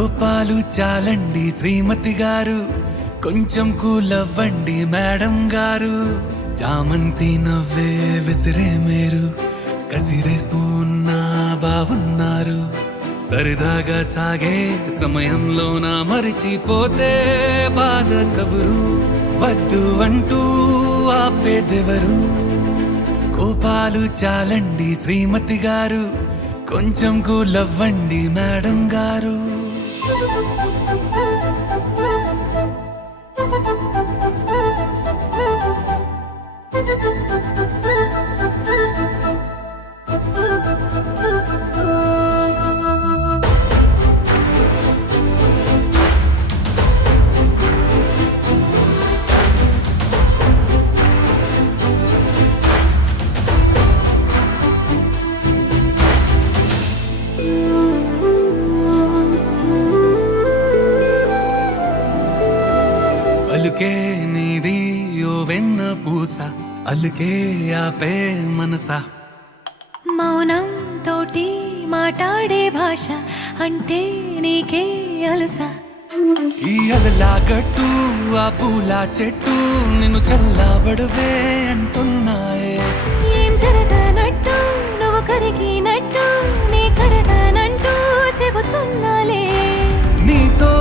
కోపాలు చాలండి శ్రీమతి గారు, కొంచెం కూలవ్వండి మేడం గారు. చామంతి నవ్వే విసిరే మేరు, కసిరేస్తూ ఉన్నా బావున్నారు. సరదాగా సాగే సమయంలో నా మరిచిపోతే బాధ కబురు, వద్దు అంటూ ఆపేదెవరు. కోపాలు చాలండి శ్రీమతి గారు, కొంచెం కూలవ్వండి మేడం గారు. అలుకే నీది ఓ వెన్న పూస, అలుకే ఆపే మనసా. మౌనం తోటి మాట్లాడే భాష అంటే నీకే అలుసా. ఈ అలలా గట్టు ఆ పూల చెట్టు నిన్ను చల్లబడువే అంటున్నాయే. ఏం జరగనట్టు నువ్వు కరిగినట్టు నీ కరగనంటూ చెబుతున్నాలే. నీతో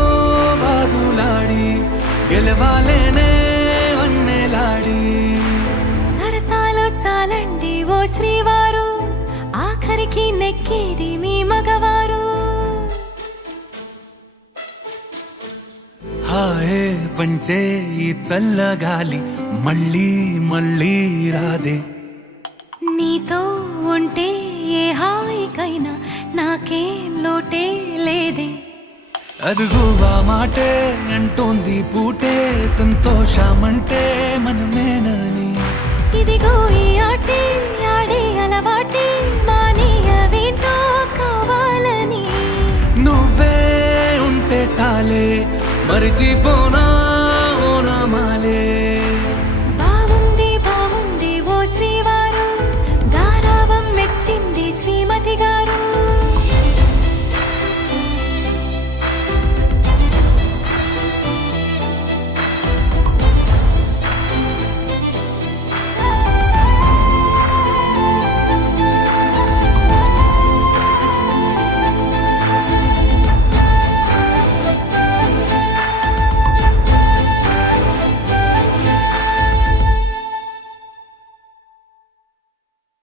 వాదులాడి గెలవాలేనే వన్నెలాడి. సరసాలు చాలండి ఓ శ్రీవారు, ఆఖరికి నెక్కేది మీ మగవారు. హాయే పంచే ఈ చల్లగాలి మళ్ళీ మళ్ళీ రాదే. నీతో ఉంటే ఏ హాయికైనా నాకేం లోటే లేదే. అదుగు ఆ మాటే అంటోంది పూటే, సంతోషమంటే మనమేనని. ఇదిగో ఈ ఆటే ఆడే అలవాటే మానేయవేంటో కావాలని. నువ్వే ఉంటే చాలే మరిచిపోనా